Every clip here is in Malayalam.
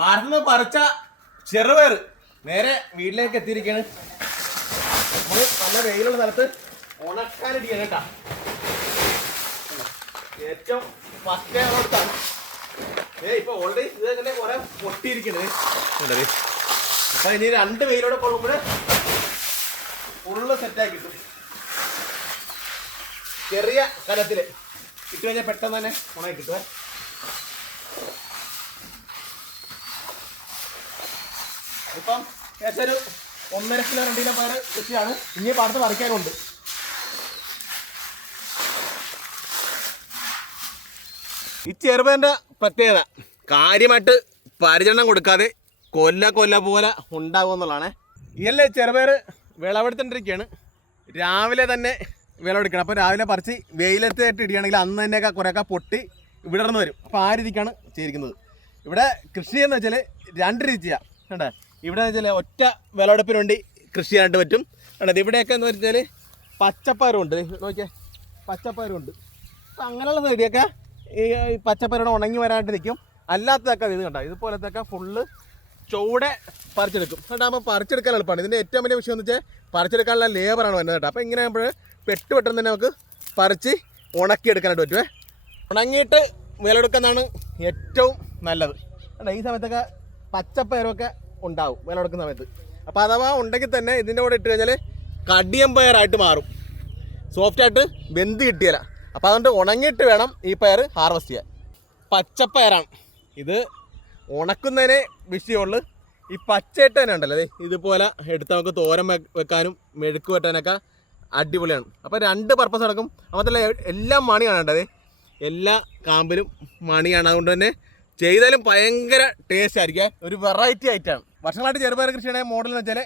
പാടത്തുനിന്ന് പറിച്ച ചെറുപയർ നേരെ വീട്ടിലേക്ക് എത്തിയിരിക്കുകയാണ്. നമ്മൾ നല്ല വെയിലുള്ള സ്ഥലത്ത് ഉണക്കാനിരിക്കുകയാണ് കേട്ടാ. ഏറ്റവും ഫസ്റ്റ് അടുത്താണ്. ഇപ്പൊ ഓൾറെഡി ഇത് തന്നെ കുറെ പൊട്ടിയിരിക്കണത്. അപ്പൊ ഇനി 2 വെയിലോടെ കൊള്ളുമ്പോൾ ഫുള്ള് സെറ്റാക്കി കിട്ടും. ചെറിയ കലത്തില് ഇട്ട് കഴിഞ്ഞാൽ പെട്ടെന്ന് തന്നെ ഉണക്കി കിട്ടുവേ. ഇപ്പം ഏകദേശം ഒരു 1.5 കിലോ 2 കിലോ പയർ കൃഷിയാണ്. ഇനി പാടത്ത് പറിക്കാനുണ്ട്. ഈ ചെറുപയറിന്റെ പ്രത്യേകത കാര്യമായിട്ട് പരിചരണം കൊടുക്കാതെ കൊല്ല പോലെ ഉണ്ടാകും എന്നുള്ളതാണ്. ഇതല്ലേ ചെറുപയർ വിളവെടുത്തോണ്ടിരിക്കുകയാണ്. രാവിലെ തന്നെ വിളവെടുക്കണം. അപ്പോൾ രാവിലെ പറിച്ച് വെയിലത്തായിട്ട് ഇടുകയാണെങ്കിൽ അന്ന് തന്നെയൊക്കെ കുറേയൊക്കെ പൊട്ടി വിടർന്ന് വരും. അപ്പോൾ ആ രീതിക്കാണ് ചെയ്തിരിക്കുന്നത്. ഇവിടെ കൃഷി എന്ന് വെച്ചാൽ 2 രീതി ചെയ്യാം. കണ്ടേ, ഇവിടെ എന്ന് വെച്ചാൽ ഒറ്റ വിളവെടുപ്പിന് വേണ്ടി കൃഷി ചെയ്യാനായിട്ട് പറ്റും. കണ്ടത് ഇവിടെയൊക്കെ എന്ന് വെച്ചാൽ പച്ചപ്പയറുണ്ട്. നോക്കിയാൽ പച്ചപ്പയറുണ്ട്. അപ്പം അങ്ങനെയുള്ള സൈഡിയൊക്കെ ഈ പച്ചപ്പയറോടെ ഉണങ്ങി വരാനായിട്ട് നിൽക്കും. അല്ലാത്തതൊക്കെ ഇത് കണ്ട ഇതുപോലത്തൊക്കെ ഫുള്ള് ചൂടെ പറിച്ചെടുക്കും. കേട്ടാകുമ്പോൾ പറിച്ചെടുക്കാൻ എളുപ്പമാണ്. ഇതിൻ്റെ ഏറ്റവും വലിയ വിഷയം എന്ന് വെച്ചാൽ പറിച്ചെടുക്കാനുള്ള ലേബറാണ് വരുന്നത് കേട്ടോ. അപ്പോൾ ഇങ്ങനെ ആകുമ്പോൾ പെട്ടെന്ന് തന്നെ നമുക്ക് പറിച്ച് ഉണക്കിയെടുക്കാനായിട്ട് പറ്റുമേ. ഉണങ്ങിയിട്ട് വിലയെടുക്കുന്നതാണ് ഏറ്റവും നല്ലത്. കേട്ടോ, ഈ സമയത്തൊക്കെ പച്ചപ്പയറൊക്കെ ഉണ്ടാവും വിലയെടുക്കുന്ന സമയത്ത്. അപ്പോൾ അഥവാ ഉണ്ടെങ്കിൽ തന്നെ ഇതിൻ്റെ കൂടെ ഇട്ട് കഴിഞ്ഞാൽ കടിയം പയറായിട്ട് മാറും. സോഫ്റ്റായിട്ട് വെന്ത് കിട്ടിയല്ല. അപ്പോൾ അതുകൊണ്ട് ഉണങ്ങിയിട്ട് വേണം ഈ പയർ ഹാർവെസ്റ്റ് ചെയ്യാൻ. പച്ചപ്പയറാണ് ഇത്. ഉണക്കുന്നതിനെ വിഷയമുള്ളൂ. ഈ പച്ചയിട്ട് തന്നെ ഉണ്ടല്ലോ അതെ ഇതുപോലെ എടുത്ത് നമുക്ക് തോരൻ വെക്കാനും മെഴുക്ക് വെട്ടാനൊക്കെ അടിപൊളിയാണ്. അപ്പോൾ 2 പർപ്പസ് നടക്കും. അതുപോലെ എല്ലാം മണിയാണ് വേണ്ടത്. എല്ലാ കാമ്പിലും മണിയാണ്. അതുകൊണ്ട് തന്നെ ചെയ്താലും ഭയങ്കര ടേസ്റ്റ് ആയിരിക്കും. ഒരു വെറൈറ്റി ആയിട്ടാണ്. വർഷങ്ങളായിട്ട് ചെറുപയർ കൃഷിയുടെ മോഡൽ എന്ന് വെച്ചാൽ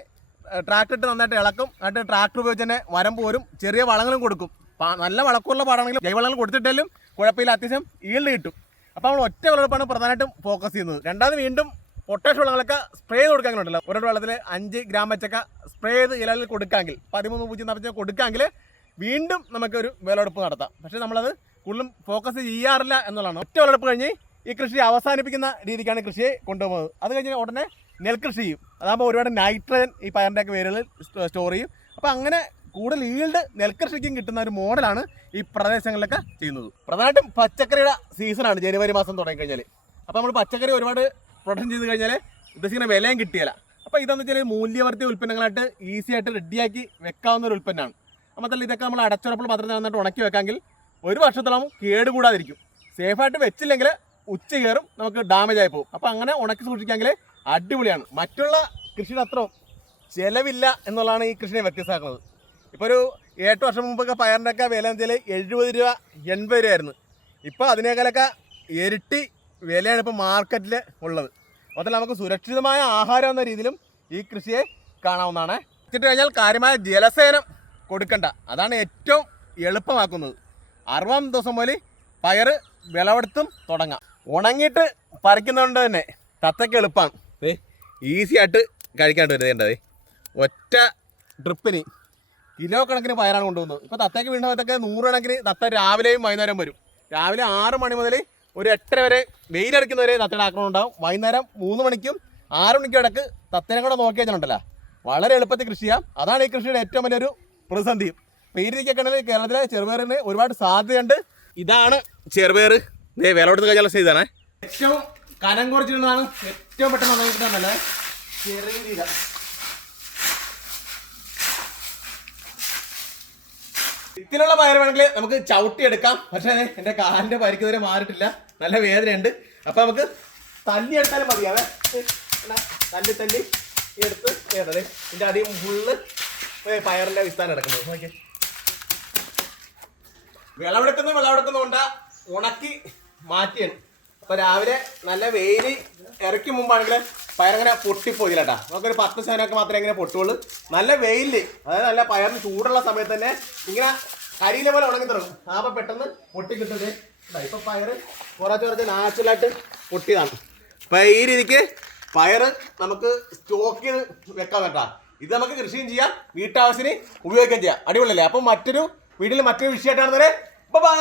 ട്രാക്ടർ ഇട്ട് നന്നായിട്ട് ഇളക്കും. എന്നിട്ട് ട്രാക്ടർ ഉപയോഗിച്ച് തന്നെ വരം പോരും. ചെറിയ വളങ്ങളും കൊടുക്കും. നല്ല വളക്കുള്ള പാടാണെങ്കിലും ജൈവവളങ്ങൾ കൊടുത്തിട്ടാലും കുഴപ്പമില്ല, അത്യാവശ്യം ഈൽഡ് കിട്ടും. അപ്പോൾ നമ്മൾ ഒറ്റ വിളവെടുപ്പാണ് പ്രധാനമായിട്ടും ഫോക്കസ് ചെയ്യുന്നത്. രണ്ടാമത് വീണ്ടും പൊട്ടാഷ് വെള്ളങ്ങളൊക്കെ സ്പ്രേ ചെയ്ത് കൊടുക്കാനുണ്ടല്ലോ. ഒരു വെള്ളത്തിൽ 5 ഗ്രാം വെച്ചൊക്കെ സ്പ്രേ ചെയ്ത് ഇലകളിൽ കൊടുക്കാമെങ്കിൽ 13.40 കൊടുക്കാമെങ്കിൽ വീണ്ടും നമുക്കൊരു വിളവെടുപ്പ് നടത്താം. പക്ഷേ നമ്മളത് കൂടുതലും ഫോക്കസ് ചെയ്യാറില്ല എന്നുള്ളതാണ്. ഒറ്റ വിളവെടുപ്പ് കഴിഞ്ഞ് ഈ കൃഷി അവസാനിപ്പിക്കുന്ന രീതിക്കാണ് കൃഷിയെ കൊണ്ടുപോകുന്നത്. അത് കഴിഞ്ഞ് ഉടനെ നെൽകൃഷി ചെയ്യും. അതാകുമ്പോൾ ഒരുപാട് നൈട്രജൻ ഈ പയറിൻ്റെയൊക്കെ വേരുകളിൽ സ്റ്റോർ ചെയ്യും. അപ്പോൾ അങ്ങനെ കൂടുതൽ ഈൽഡ് നെൽകൃഷിക്കും കിട്ടുന്ന ഒരു മോഡലാണ് ഈ പ്രദേശങ്ങളിലൊക്കെ ചെയ്യുന്നത്. പ്രധാനമായിട്ടും പച്ചക്കറിയുടെ സീസണാണ് ജനുവരി മാസം തുടങ്ങിക്കഴിഞ്ഞാൽ. അപ്പോൾ നമ്മൾ പച്ചക്കറി ഒരുപാട് പ്രൊഡക്ഷൻ ചെയ്ത് കഴിഞ്ഞാൽ ഉദ്ദേശിക്കുന്ന വിലയും കിട്ടിയില്ല. അപ്പോൾ ഇതെന്ന് വെച്ചാൽ മൂല്യവർദ്ധിത ഉൽപ്പന്നങ്ങളായിട്ട് ഈസി ആയിട്ട് റെഡിയാക്കി വെക്കാവുന്ന ഒരു ഉൽപ്പന്നമാണ്. മാത്രമല്ല ഇതൊക്കെ നമ്മൾ അടച്ചുറപ്പിൽ പത്രത്തിൽ നന്നായിട്ട് ഉണക്കി വെക്കാമെങ്കിൽ 1 വർഷത്തോളം കേടുകൂടാതിരിക്കും. സേഫായിട്ട് വെച്ചില്ലെങ്കിൽ ഉച്ച കയറും, നമുക്ക് ഡാമേജ് ആയി പോകും. അപ്പോൾ അങ്ങനെ ഉണക്കി സൂക്ഷിക്കാമെങ്കിൽ അടിപൊളിയാണ്. മറ്റുള്ള കൃഷിയുടെ അത്ര ചിലവില്ല എന്നുള്ളതാണ് ഈ കൃഷിയെ വ്യത്യസ്തമാക്കുന്നത്. ഇപ്പോൾ ഒരു 8 വർഷം മുമ്പൊക്കെ പയറിൻ്റെയൊക്കെ വില എന്ന് വെച്ചാൽ 70 രൂപ 80 രൂപയായിരുന്നു. ഇപ്പോൾ അതിനേക്കാളൊക്കെ ഇരട്ടി വിലയാണ് ഇപ്പോൾ മാർക്കറ്റിൽ ഉള്ളത്. അതുപോലെ നമുക്ക് സുരക്ഷിതമായ ആഹാരം എന്ന രീതിയിലും ഈ കൃഷിയെ കാണാവുന്നതാണ്. വെച്ചിട്ട് കഴിഞ്ഞാൽ കാര്യമായ ജലസേനം കൊടുക്കണ്ട. അതാണ് ഏറ്റവും എളുപ്പമാക്കുന്നത്. 60 ദിവസം മുതൽ പയർ വിളവെടുത്തും തുടങ്ങാം. ഉണങ്ങിയിട്ട് പറിക്കുന്നതുകൊണ്ട് തന്നെ തത്തയ്ക്ക് എളുപ്പമാണ്. ഈസി ആയിട്ട് കഴിക്കാണ്ട് വരുന്നത്. ഒറ്റ ട്രിപ്പിന് കിലോ കണക്കിന് പയറാണ് കൊണ്ടുപോകുന്നത്. ഇപ്പോൾ തത്തയ്ക്ക് വീണ്ടും അതൊക്കെ 100 കണക്കിന് തത്ത രാവിലെയും വൈകുന്നേരം വരും. രാവിലെ 6 മണി മുതൽ ഒരു 8 വരെ വെയിലടിക്കുന്നവരെ തത്തയുടെ ആക്രമണം ഉണ്ടാവും. വൈകുന്നേരം 3 മണിക്കും 6 മണിക്കും ഇടയ്ക്ക് തത്തേനെ കൂടെ നോക്കി വെച്ചിട്ടുണ്ടല്ലോ, വളരെ എളുപ്പത്തിൽ കൃഷി ചെയ്യാം. അതാണ് ഈ കൃഷിയുടെ ഏറ്റവും വലിയൊരു പ്രതിസന്ധിയും. അപ്പോൾ ഈ രീതിക്കൊക്കെ ആണെങ്കിൽ കേരളത്തിലെ ചെറുപയറിന് ഒരുപാട് സാധ്യതയുണ്ട്. ഇതാണ് ചെറുപയർ. വിളവെടുത്ത് കഴിഞ്ഞാൽ ചെയ്താണ് ഏറ്റവും കനം കുറച്ചിടുന്നതാണ് ഏറ്റവും പെട്ടെന്ന് നന്നായിട്ടാണല്ലേ ചെറിയ രീതി. ഇതിനുള്ള പയർ വേണമെങ്കിൽ നമുക്ക് ചവിട്ടിയെടുക്കാം. പക്ഷേ എൻ്റെ കാലിൻ്റെ പരിക്ക് വരെ മാറിയിട്ടില്ല, നല്ല വേദനയുണ്ട്. അപ്പോൾ നമുക്ക് തല്ലി എടുത്താലും മതിയാവേ. തല്ലി എടുത്ത് വേണ്ടത് ഇതിൻ്റെ അടിയും ഫുള്ള് പയറിൻ്റെ വിസ്ഥാനം എടുക്കുന്നത്. ഓക്കെ, വിളവെടുക്കുന്ന ഉണക്കി മാറ്റിയാണ്. അപ്പോൾ രാവിലെ നല്ല വെയിൽ ഇറക്കി മുമ്പാണെങ്കിൽ പയറിങ്ങനെ പൊട്ടിപ്പോയില്ല കേട്ടോ. നമുക്കൊരു 10% മാത്രമേ ഇങ്ങനെ പൊട്ടുള്ളൂ. നല്ല വെയിലിൽ, അതായത് നല്ല പയറിന് ചൂടുള്ള സമയത്ത് തന്നെ ഇങ്ങനെ കരിയിലെ പോലെ ഉണങ്ങി തുടങ്ങും. അപ്പോൾ പെട്ടെന്ന് പൊട്ടി കിട്ടുന്നത്. ഇപ്പം പയർ കുറച്ച് നാച്ചുറലായിട്ട് പൊട്ടിയതാണ്. അപ്പം ഈ രീതിക്ക് പയർ നമുക്ക് സ്റ്റോക്ക് ചെയ്ത് വെക്കാൻ പറ്റാം. ഇത് നമുക്ക് കൃഷിയും ചെയ്യാം, വീട്ടാവശ്യത്തിന് ഉപയോഗിക്കുകയും ചെയ്യാം. അടിപൊളിയല്ലേ? അപ്പം മറ്റൊരു വീട്ടിൽ മറ്റൊരു വിഷയമായിട്ടാണ്. ബൈ.